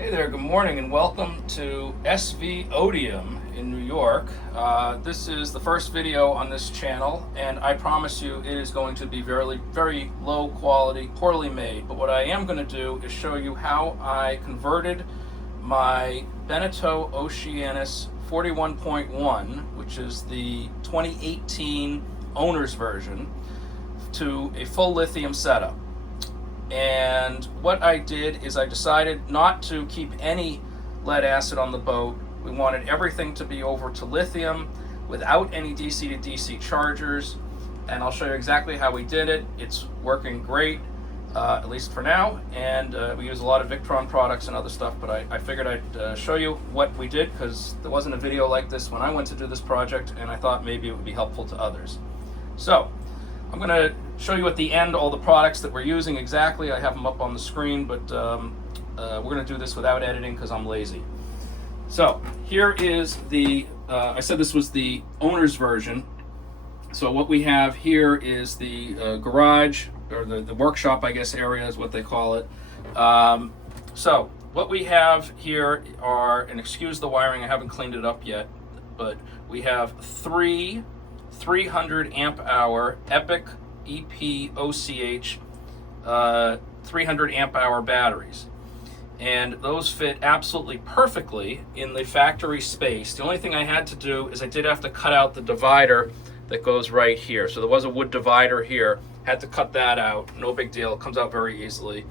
Hey there, good morning, and welcome to SV Odium in New York. This is the first video on this channel, and I promise you it is going to be very low quality, poorly made. But what I am going to do is show you how I converted my Beneteau Oceanus 41.1, which is the 2018 owner's version, to a full lithium setup. And what I did is I decided not to keep any lead acid on the boat. We wanted everything to be over to lithium without any DC to DC chargers. And I'll show you exactly how we did it. It's working great, at least for now. And we use a lot of Victron products and other stuff, but I figured I'd show you what we did because there wasn't a video like this when I went to do this project, and I thought maybe it would be helpful to others. So I'm going to show you at the end all the products that we're using exactly. I have them up on the screen, but we're going to do this without editing because I'm lazy. So here is the, I said this was the owner's version. So what we have here is the garage, or the workshop, I guess, area is what they call it. So what we have here are, and excuse the wiring, I haven't cleaned it up yet, but we have three 300 amp hour Epic EPOCH 300 amp hour batteries, and those fit absolutely perfectly in the factory space. The only thing I had to do is I did have to cut out the divider that goes right here. So there was a wood divider here, had to cut that out. No big deal, it comes out very easily.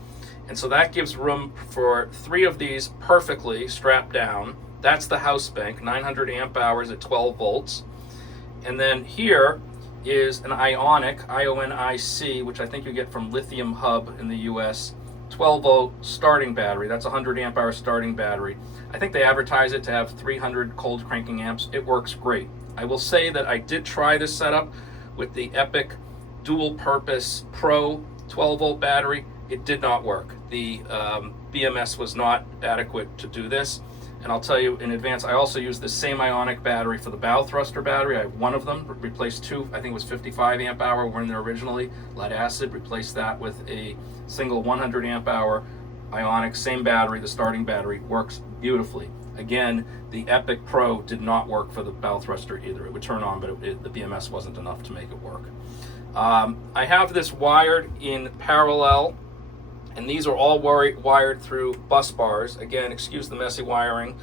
And so that gives room for three of these perfectly strapped down. That's the house bank, 900 amp hours at 12 volts. And then here is an Ionic, IONIC, which I think you get from Lithium Hub in the US, 12 volt starting battery. That's a 100 amp hour starting battery. I think they advertise it to have 300 cold cranking amps. It works great. I will say that I did try this setup with the Epic dual purpose Pro 12 volt battery. It did not work. The BMS was not adequate to do this. And I'll tell you in advance, I also use the same Ionic battery for the bow thruster battery. I have one of them, replaced two, I think it was 55 amp hour, were in there originally, lead acid, replaced that with a single 100 amp hour Ionic, same battery, the starting battery, works beautifully. Again, the Epic Pro did not work for the bow thruster either. It would turn on, but the BMS wasn't enough to make it work. I have this wired in parallel, and these are all wired through bus bars. Again, excuse the messy wiring.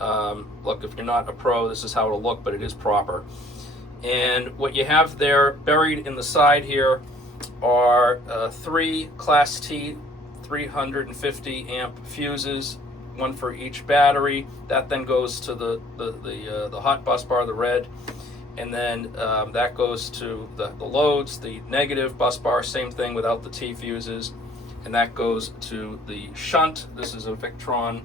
Look, if you're not a pro, this is how it'll look, but it is proper. And what you have there buried in the side here are three Class T 350 amp fuses, one for each battery. That then goes to the hot bus bar, the red. And then that goes to the loads, the negative bus bar, same thing without the T fuses. And that goes to the shunt. This is a Victron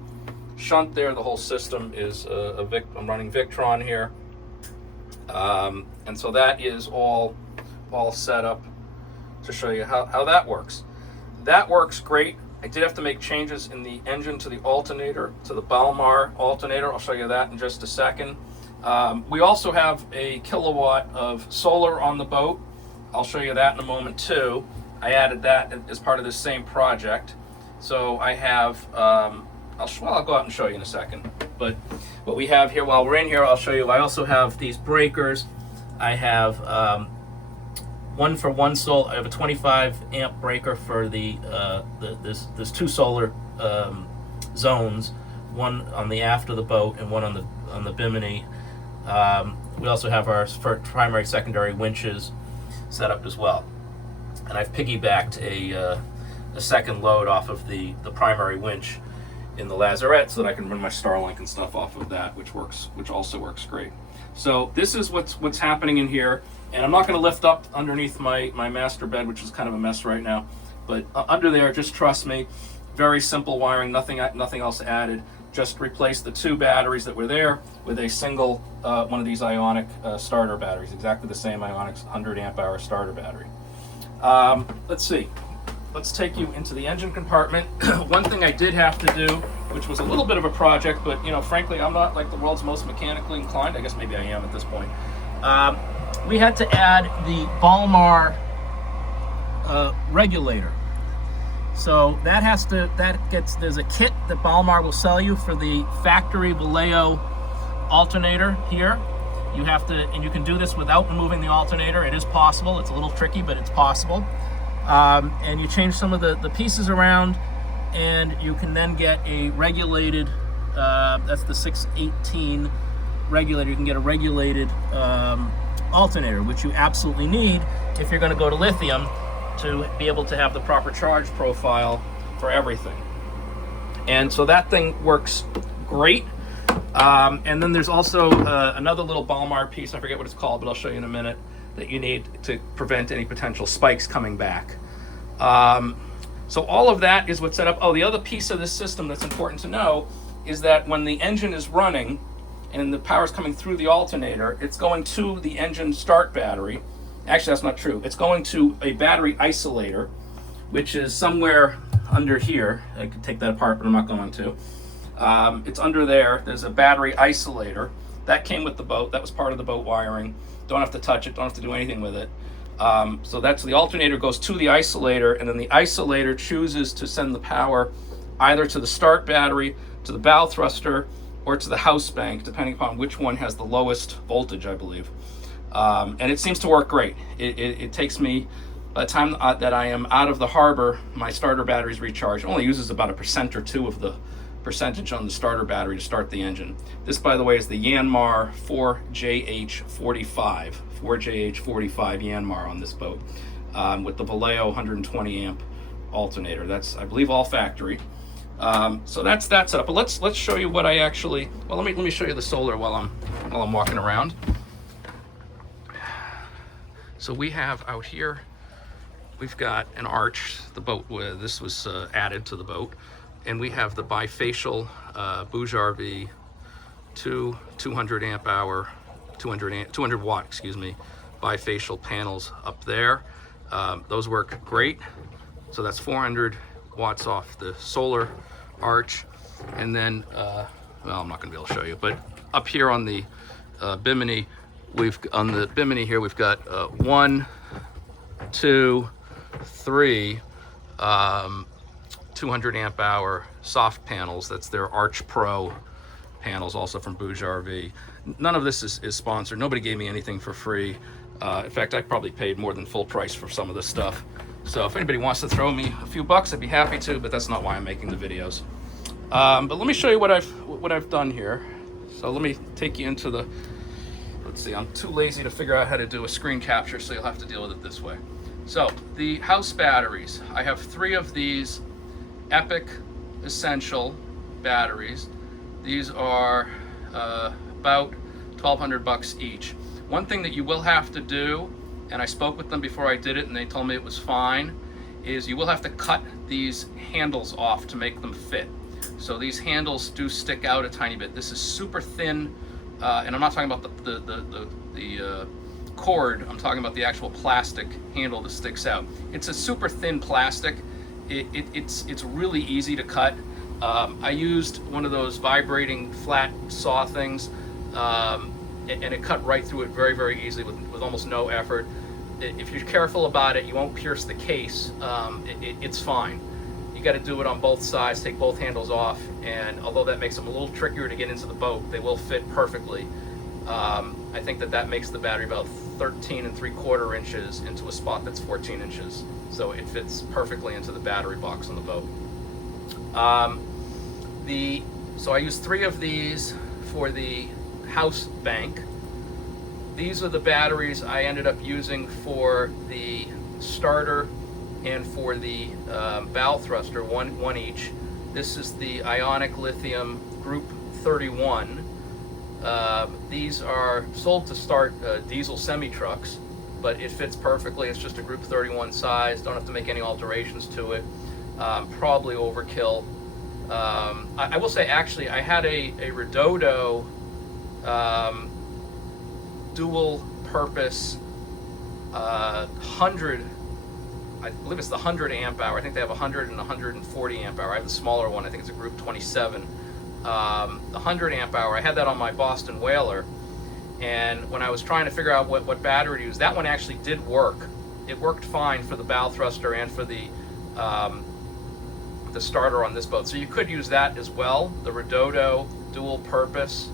shunt there. The whole system is I'm running Victron here. And so that is all set up to show you how that works. That works great. I did have to make changes in the engine to the alternator, to the Balmar alternator. I'll show you that in just a second. We also have a kilowatt of solar on the boat. I'll show you that in a moment too. I added that as part of this same project. So I have, I'll go out and show you in a second. But what we have here, while we're in here, I'll show you. I also have these breakers. I have one for one solar. I have a 25 amp breaker for there's two solar zones, one on the aft of the boat and one on the bimini. We also have our primary, secondary winches set up as well. And I've piggybacked a second load off of the primary winch in the lazarette so that I can run my Starlink and stuff off of that, which also works great. So this is what's happening in here, and I'm not going to lift up underneath my master bed, which is kind of a mess right now. But under there, just trust me, very simple wiring, nothing else added. Just replace the two batteries that were there with a single one of these Ionic starter batteries, exactly the same Ionic 100 amp hour starter battery. Let's see. Let's take you into the engine compartment. One thing I did have to do, which was a little bit of a project, but frankly, I'm not like the world's most mechanically inclined. I guess maybe I am at this point. We had to add the Balmar regulator. So there's a kit that Balmar will sell you for the factory Vallejo alternator here. You have to, and you can do this without removing the alternator. It is possible. It's a little tricky, but it's possible. And you change some of the pieces around, and you can then get a regulated, that's the 618 regulator. You can get a regulated alternator, which you absolutely need if you're going to go to lithium to be able to have the proper charge profile for everything. And so that thing works great. And then there's also another little Balmar piece, I forget what it's called, but I'll show you in a minute, that you need to prevent any potential spikes coming back. So all of that is what's set up. Oh, the other piece of this system that's important to know is that when the engine is running and the power is coming through the alternator, it's going to the engine start battery. Actually, that's not true. It's going to a battery isolator, which is somewhere under here. I could take that apart, but I'm not going to. It's under there. There's a battery isolator. That came with the boat. That was part of the boat wiring. Don't have to touch it. Don't have to do anything with it. So that's the alternator goes to the isolator, and then the isolator chooses to send the power either to the start battery, to the bow thruster, or to the house bank, depending upon which one has the lowest voltage, I believe. And it seems to work great. It takes me, by the time that I am out of the harbor, my starter battery's recharged. It only uses about 1% or 2% of the percentage on the starter battery to start the engine. This, by the way, is the Yanmar 4JH45 Yanmar on this boat, with the Vallejo 120 amp alternator. That's, I believe, all factory. So that's that setup. But let's show you what I actually. Well, let me show you the solar while I'm walking around. So we have out here, we've got an arch. The boat, this was added to the boat. And we have the bifacial Bouge RV 200 amp hour, 200 watt, excuse me, bifacial panels up there. Those work great. So that's 400 watts off the solar arch. And then, well, I'm not gonna be able to show you, but up here on the Bimini, we've got 1, 2, 3, 200 amp hour soft panels. That's their Arch Pro panels, also from Bouge RV. None of this is sponsored. Nobody gave me anything for free. In fact, I probably paid more than full price for some of this stuff. So if anybody wants to throw me a few bucks, I'd be happy to, but that's not why I'm making the videos. But let me show you what I've done here. So let me take you into the, let's see, I'm too lazy to figure out how to do a screen capture, so you'll have to deal with it this way. So the house batteries, I have 3 of these Epic Essential batteries. These are about $1,200 each. One thing that you will have to do, and I spoke with them before I did it and they told me it was fine, is you will have to cut these handles off to make them fit. So these handles do stick out a tiny bit. This is super thin, and I'm not talking about the cord, I'm talking about the actual plastic handle that sticks out. It's a super thin plastic. It's really easy to cut. I used one of those vibrating flat saw things, and it cut right through it very, very easily with almost no effort. If you're careful about it, you won't pierce the case. It's fine. You got to do it on both sides, take both handles off, and although that makes them a little trickier to get into the boat, they will fit perfectly. I think that makes the battery about 13 3/4 inches into a spot that's 14 inches. So it fits perfectly into the battery box on the boat. So I used 3 of these for the house bank. These are the batteries I ended up using for the starter and for the bow thruster, one each. This is the Ionic Lithium Group 31. These are sold to start diesel semi-trucks, but it fits perfectly. It's just a Group 31 size. Don't have to make any alterations to it. Probably overkill. I will say, actually, I had a Redodo dual purpose 100, I believe it's the 100 amp hour. I think they have 100 and 140 amp hour. I have the smaller one. I think it's a Group 27. The 100 amp hour, I had that on my Boston Whaler, and when I was trying to figure out what battery to use, that one actually did work. It worked fine for the bow thruster and for the the starter on this boat. So you could use that as well. The Redodo dual purpose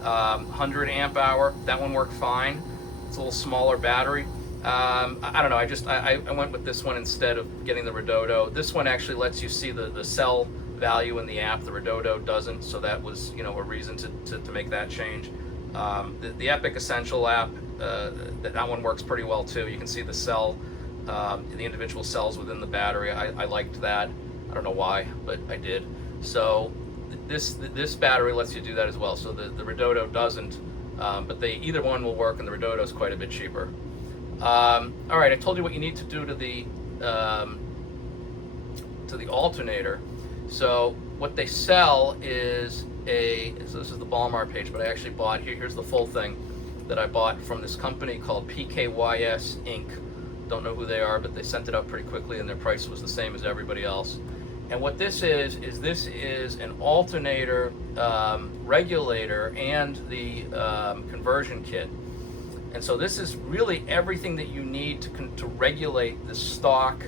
100 amp hour, that one worked fine. It's a little smaller battery. I don't know, I went with this one instead of getting the Redodo. This one actually lets you see the cell value in the app. The Redodo doesn't, so that was, you know, a reason to make that change. The Epic Essential app, that one works pretty well too. You can see the cell, the individual cells within the battery. I liked that. I don't know why, but I did. So this battery lets you do that as well. So the Redodo doesn't, but either one will work, and the Redodo is quite a bit cheaper. All right, I told you what you need to do to the alternator. So what they sell is so this is the Balmar page, but I actually bought, here's the full thing that I bought from this company called PKYS Inc. Don't know who they are, but they sent it up pretty quickly, and their price was the same as everybody else. And what this is an alternator regulator and the conversion kit. And so this is really everything that you need to regulate the stock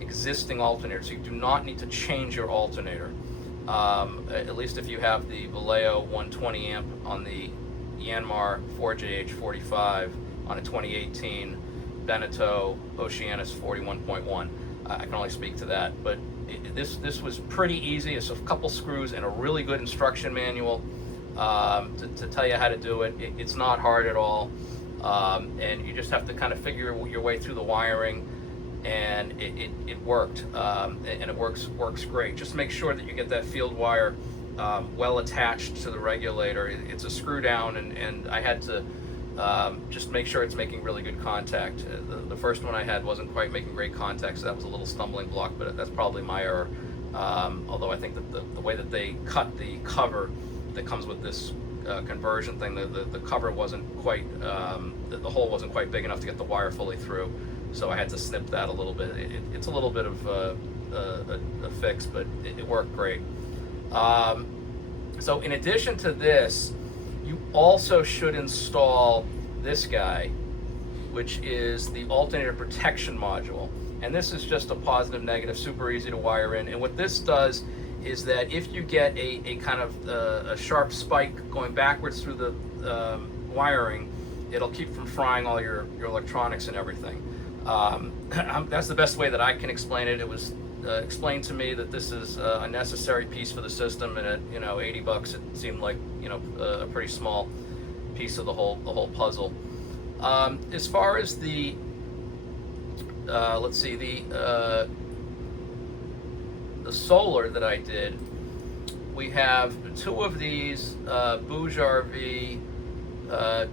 existing alternator. So you do not need to change your alternator, at least if you have the Vallejo 120 amp on the Yanmar 4JH45 on a 2018 Beneteau Oceanus 41.1. I can only speak to that, but this was pretty easy. It's a couple screws and a really good instruction manual to tell you how to do it. It's not hard at all, and you just have to kind of figure your way through the wiring, and it worked, and it works great. Just make sure that you get that field wire well attached to the regulator. It's a screw down, and I had to just make sure it's making really good contact. The first one I had wasn't quite making great contact, so that was a little stumbling block, but that's probably my error. Although I think that the way that they cut the cover that comes with this conversion thing, the cover wasn't quite, the hole wasn't quite big enough to get the wire fully through, so I had to snip that a little bit. It's a little bit of a fix, but it worked great. So in addition to this, you also should install this guy, which is the alternator protection module. And this is just a positive negative, super easy to wire in. And what this does is that if you get a kind of a sharp spike going backwards through the wiring, it'll keep from frying all your electronics and everything. That's the best way that I can explain it. It was explained to me that this is a necessary piece for the system, and at, you know, $80 it seemed like, you know, a pretty small piece of the whole puzzle. As far as the let's see, the solar that I did, we have two of these Bouge RV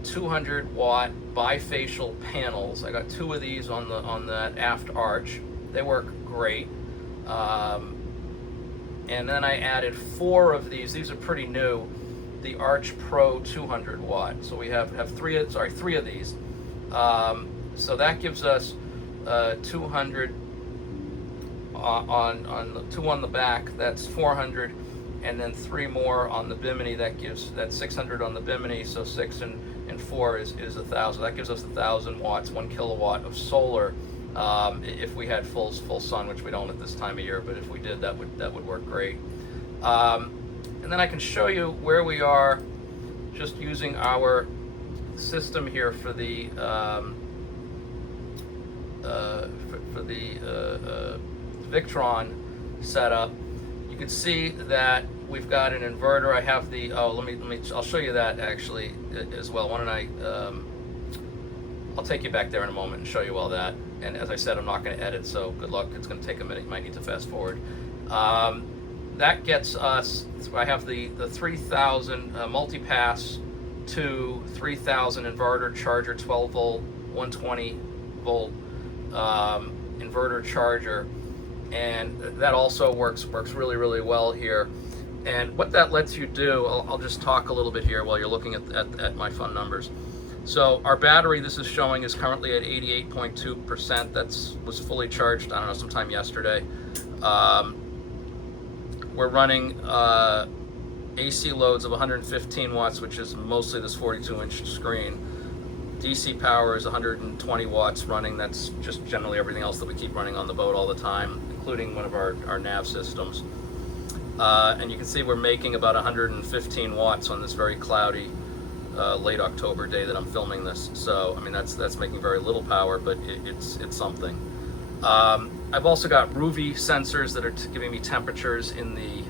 200 watt bifacial panels. I got two of these on that aft arch. They work great. And then I added four of these. These are pretty new. The Arch Pro 200 watt. So we have three of these. So that gives us 200 on the two on the back. That's 400, and then three more on the Bimini. That's 600 on the Bimini. So 6 and 4 is 1,000. That gives us 1,000 watts, 1 kilowatt of solar. If we had full sun, which we don't at this time of year, but if we did, that would work great. And then I can show you where we are just using our system here for the Victron setup. You can see that we've got an inverter. I have the I'll show you that actually as well. Why don't I I'll take you back there in a moment and show you all that. And as I said, I'm not going to edit, so good luck. It's going to take a minute. You might need to fast forward. That gets us, I have the 3000 multipass to 3000 inverter charger, 12 volt, 120 volt inverter charger. And that also works really, really well here. And what that lets you do, I'll just talk a little bit here while you're looking at my fun numbers. So our battery, this is showing, is currently at 88.2%. That was fully charged, I don't know, sometime yesterday. We're running AC loads of 115 watts, which is mostly this 42-inch screen. DC power is 120 watts running. That's just generally everything else that we keep running on the boat all the time, including one of our nav systems. And you can see we're making about 115 watts on this very cloudy late October day that I'm filming this. So I mean that's making very little power, but it's something. I've also got RUVI sensors that are giving me temperatures in the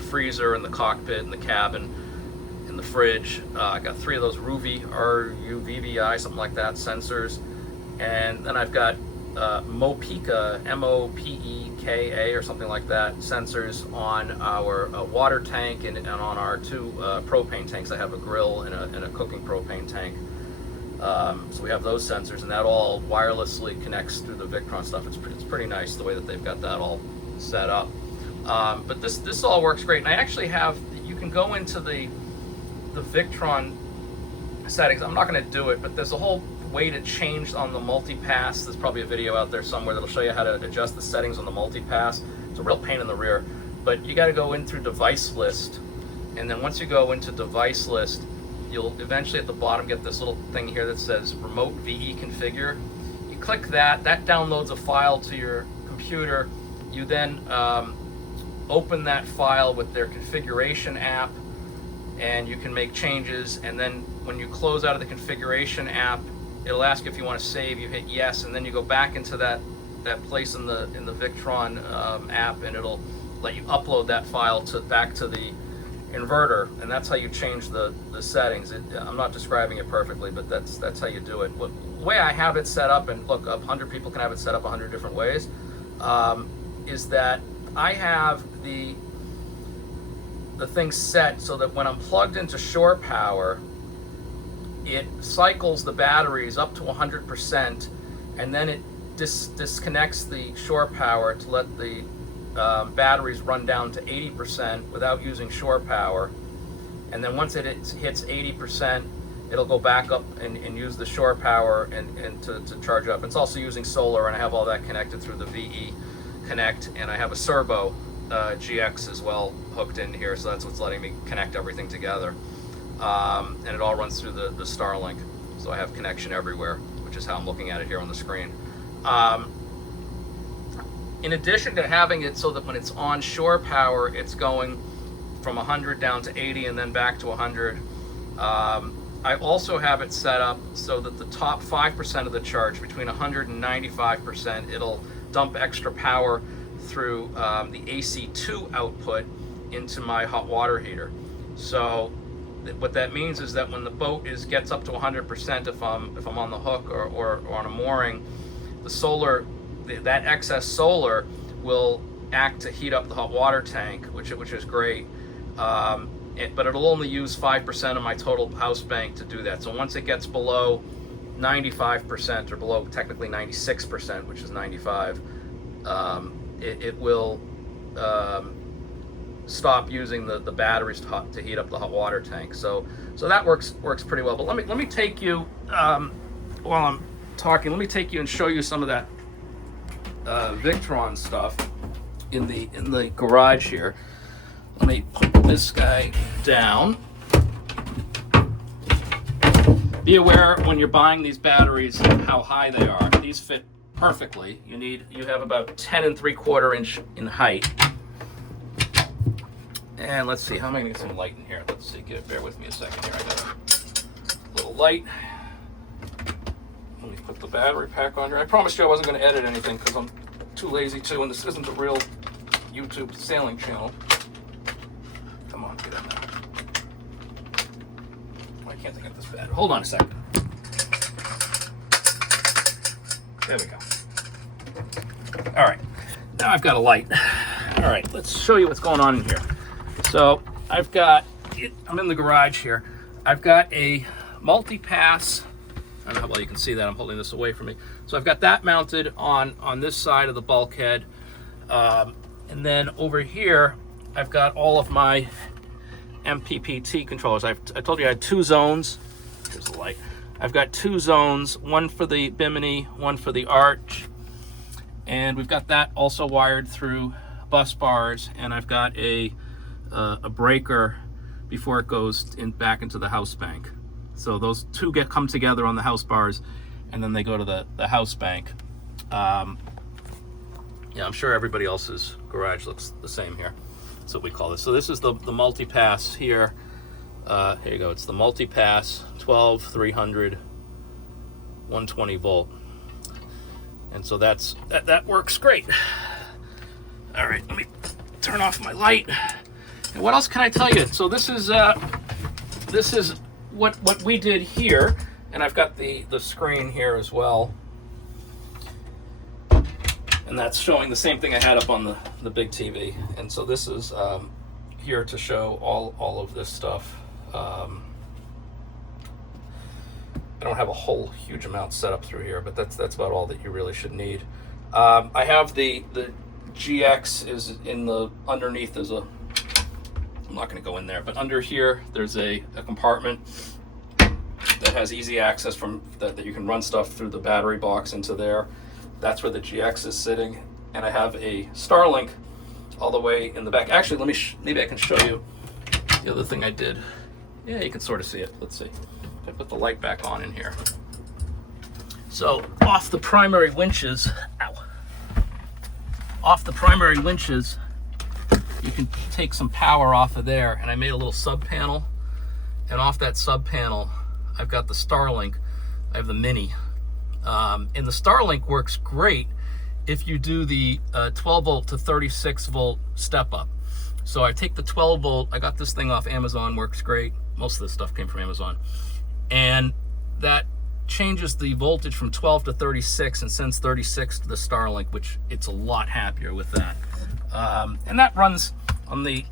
freezer, in the cockpit, in the cabin, in the fridge. I got 3 of those RUVI, RUVVI, something like that, sensors. And then I've got MOPEKA, MOPEKA or something like that, sensors on our water tank and on our 2 propane tanks. I have a grill and a cooking propane tank. So we have those sensors, and that all wirelessly connects through the Victron stuff. It's pretty nice the way that they've got that all set up. But this all works great. And I actually have, you can go into the Victron settings. I'm not going to do it, but there's a whole way to change on the multipass. There's probably a video out there somewhere that'll show you how to adjust the settings on the multipass. It's a real pain in the rear, but you got to go in through device list, and then once you go into device list, you'll eventually at the bottom get this little thing here that says remote VE configure. You click that downloads a file to your computer. You then open that file with their configuration app, and you can make changes. And then when you close out of the configuration app, it'll ask if you want to save. You hit yes, and then you go back into that place in the Victron app, and it'll let you upload that file back to the inverter, and that's how you change the settings. I'm not describing it perfectly, but that's how you do it. The way I have it set up, and look, 100 people can have it set up 100 different ways, is that I have the thing set so that when I'm plugged into shore power, it cycles the batteries up to 100%, and then it disconnects the shore power to let the batteries run down to 80% without using shore power. And then once it hits 80%, it'll go back up and use the shore power and to charge up. It's also using solar, and I have all that connected through the VE Connect, and I have a Servo GX as well hooked in here, so that's what's letting me connect everything together. And it all runs through the Starlink, so I have connection everywhere, which is how I'm looking at it here on the screen. In addition to having it so that when it's on shore power, it's going from 100 down to 80 and then back to 100, I also have it set up so that the top 5% of the charge, between 100 and 95%, it'll dump extra power through the AC2 output into my hot water heater. So what that means is that when the boat gets up to 100%, if I'm on the hook or on a mooring, the solar, that excess solar will act to heat up the hot water tank, which is great. But it'll only use 5% of my total house bank to do that. So once it gets below 95%, or below technically 96%, which is 95, it will stop using the batteries to heat up the hot water tank. So that works pretty well. But let me take you while I'm talking. Let me take you and show you some of that Victron stuff in the garage here. Let me put this guy down. Be aware when you're buying these batteries how high they are. These fit perfectly. You have about 10 3/4 inch in height. And let's see, how am I gonna get some light in here? Let's see, bear with me a second here. I got a little light. Let me put the battery pack on here. I promised you I wasn't gonna edit anything because I'm too lazy to, and this isn't a real YouTube sailing channel. Come on, get in there. Why can't I get this battery? Hold on a second. There we go. All right, now I've got a light. All right, let's show you what's going on in here. So I'm in the garage here. I've got a multi-pass. I don't know how well you can see that. I'm holding this away from me. So I've got that mounted on this side of the bulkhead. And then over here, I've got all of my MPPT controllers. I told you I had 2 zones. Here's the light. I've got 2 zones, one for the Bimini, one for the Arch. And we've got that also wired through bus bars. And I've got a breaker before it goes back into the house bank. So those 2 come together on the house bars, and then they go to the house bank. Yeah, I'm sure everybody else's garage looks the same here. That's what we call this. So this is the multi-pass here. Here you go. It's the multi-pass 12, 300, 120 volt. And so that works great. All right, let me turn off my light. And what else can I tell you? So this is what we did here, and I've got the screen here as well. And that's showing the same thing I had up on the big TV. And so this is here to show all of this stuff. I don't have a whole huge amount set up through here, but that's about all that you really should need. I have the GX is in the underneath. There's a, I'm not going to go in there, but under here there's a compartment that has easy access from that you can run stuff through the battery box into there. That's where the GX is sitting, and I have a Starlink all the way in the back. Actually, let me maybe I can show you the other thing I did. Yeah, you can sort of see it. Let's see. I put the light back on in here. So off the primary winches, off the primary winches, you can take some power off of there, and I made a little sub panel, and off that sub panel I've got the Starlink. I have the Mini, and the Starlink works great if you do the 12 volt to 36 volt step up. So I take the 12 volt, I got this thing off Amazon, works great. Most of this stuff came from Amazon, and that changes the voltage from 12 to 36 and sends 36 to the Starlink, which it's a lot happier with that. And that runs on the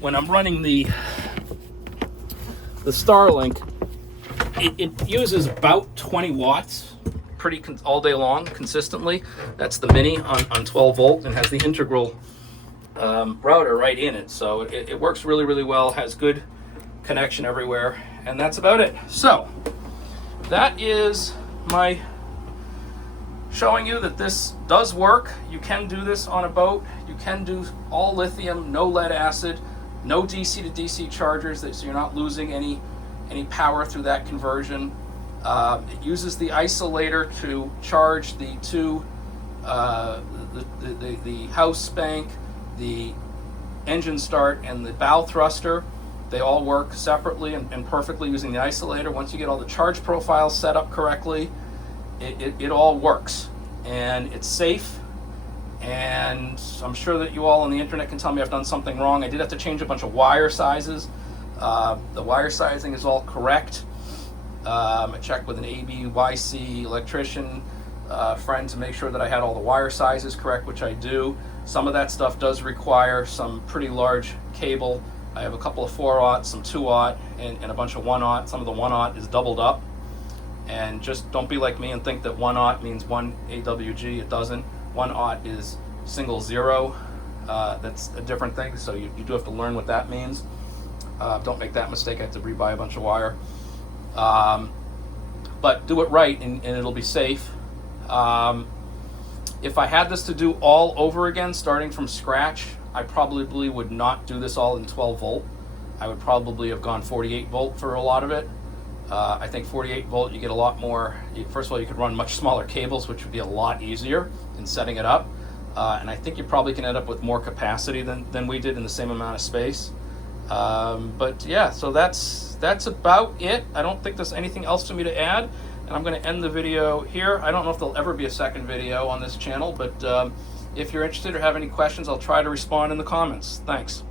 when I'm running the Starlink, it uses about 20 watts all day long consistently. That's the Mini on 12 volt and has the integral router right in it, so it works really well, has good connection everywhere, and that's about it. So that is my showing you that this does work. You can do this on a boat. You can do all lithium, no lead acid, no DC to DC chargers, so you're not losing any power through that conversion. It uses the isolator to charge the two the house spank, the engine start, and the bow thruster. They all work separately and perfectly using the isolator. Once you get all the charge profiles set up correctly, it all works, and it's safe. And I'm sure that you all on the internet can tell me I've done something wrong. I did have to change a bunch of wire sizes. The wire sizing is all correct. I checked with an ABYC electrician friend to make sure that I had all the wire sizes correct, which I do. Some of that stuff does require some pretty large cable. I have a couple of 4/0, some 2/0, and a bunch of 1/0. Some of the 1/0 is doubled up. And just don't be like me and think that 1/0 means 1 AWG. It doesn't. 1/0 is single zero. That's a different thing, so you do have to learn what that means. Don't make that mistake. I have to rebuy a bunch of wire. But do it right, and it'll be safe. If I had this to do all over again, starting from scratch, I probably would not do this all in 12 volt. I would probably have gone 48 volt for a lot of it. I think 48 volt, you get a lot more. First of all, you could run much smaller cables, which would be a lot easier in setting it up. And I think you probably can end up with more capacity than we did in the same amount of space. But yeah, so that's about it. I don't think there's anything else for me to add, and I'm going to end the video here. I don't know if there'll ever be a second video on this channel, but if you're interested or have any questions, I'll try to respond in the comments. Thanks.